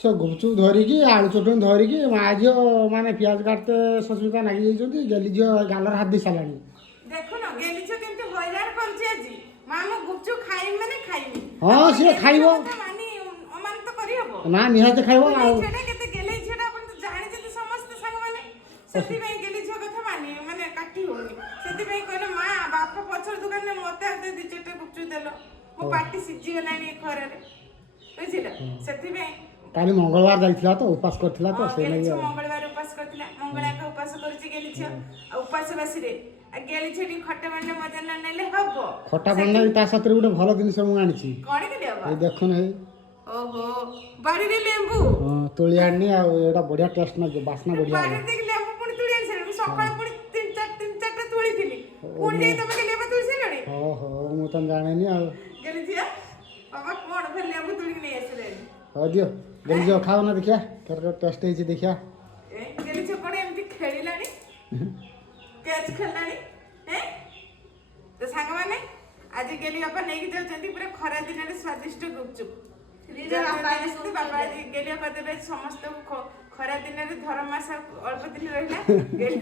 से गुपचुप धरिकी आलू चटनी धरिकी माँ झील माने पियाज काटते सस्मिता नागी जाइछन्ती गेली झील गालर हाथ दे सालानी देखो ना गेली छ केमती हैरान करछि आजी मां मो गुपचुप खाइम माने खाइमी हां से खाइबो मानी अमान तो करि हबो ना निहाते खाइबो आ छेडा केते गेली छेडा अपन तो जानि जति समस्त संग माने सेति भाई गेली छ कथा मानी माने काटी होनी सेति भाई कहले मां बाप पछर दुकान ने मते आते दि चेटे गुपचुप देलो मो पार्टी सिजी गलानी खरे रे बुझिला सेति भाई काली मंगलवार जाइथिला तो उपास करथिला तो से लागि मंगलवार उपास करथिला मंगला का उपास करछि गेली छ आ उपास बासी रे आ गेली छेडी खट्टा बन्ने मजा न नेले हबो खट्टा बन्ने ता सतिर गुटे भलो जिनिस मु आनिछि कोन के देबा ए देखो नै ओहो बाड़ी रे लेंबू हां तोली आनी आ एटा बढ़िया टेस्ट ना बासना बढ़िया बाड़ी देख लेंबू पुनी तुली आन से सकाळ पुनी तीन चार तुली थिली पुनी जाई तमे के लेबा तुली से लडी ओहो मु त जाने आ गेली थिया बाबा कोन फेर लेंबू तुली के नै आसे हो दियो गेली जो खाओ ना देखिया कर टेस्ट है देखिया ए गेली छ कोन एमती खेलिलानी कैच खेललानी हैं तो सांग माने आज गेली बापा नै कि जाउछंती पूरा खरा दिन रे स्वादिष्ट गुपचुप बाबा गेली बापा देबे समस्त खरा दिन रे धर्म मास अल्प दिन रहिला गेली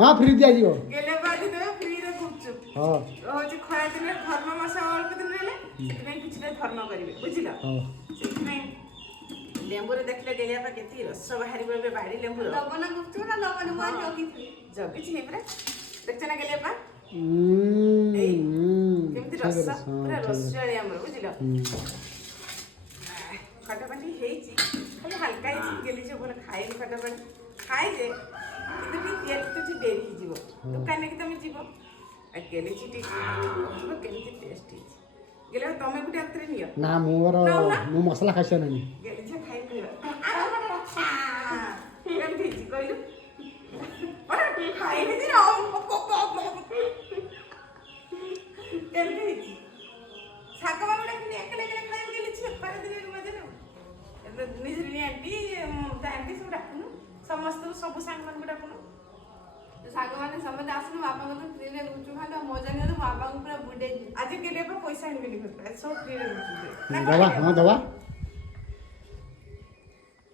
हां फ्री दिया जियो गेले बादी देबे फ्री रे गुपचुप हां हो जे खरा दिन रे धर्म मास अल्प दिन रहिला सेति किछि धर्म करिवे बुझिला हां सेति लेंबू रे देखले गेली बापा केती रस बाहरी बे बाड़ी लेंबू रो दबना गुपचुप ना दबना मां जोगी थी जगी छी हेबरे देखछ ना गेली बापा केमती रस पूरा रस जाली हमर बुझिला खटा पानी हेची खाली हल्का हेची गेली छ बोले खाइ खटा पानी खाइ जे किंतु भी तेल तो जी डेरी ही जीवो दुकान के तमे जीवो आ गेली छी टी केमती टेस्ट हेची गेले तमे गुटे अंतरे नियो ना मु मसला खाइछ नहीं गेली छ खाइ पियो केमती हेची कहलु अरे खाइ ने दिनो केमती हेची सागा बाबुडा कि एकले एकले खाइ गेली छ पर दिन मजा न निजरी आंटी आंटी सब डाकुनु समस्त सब सांग मन डाकुनु साग माने समझ आसनु बाबा को फ्री रे गुपचुप खालो मजा नहीं तो बाबा को पूरा बुडे आज के लिए पैसा नहीं मिली सब फ्री रे दवा हां दवा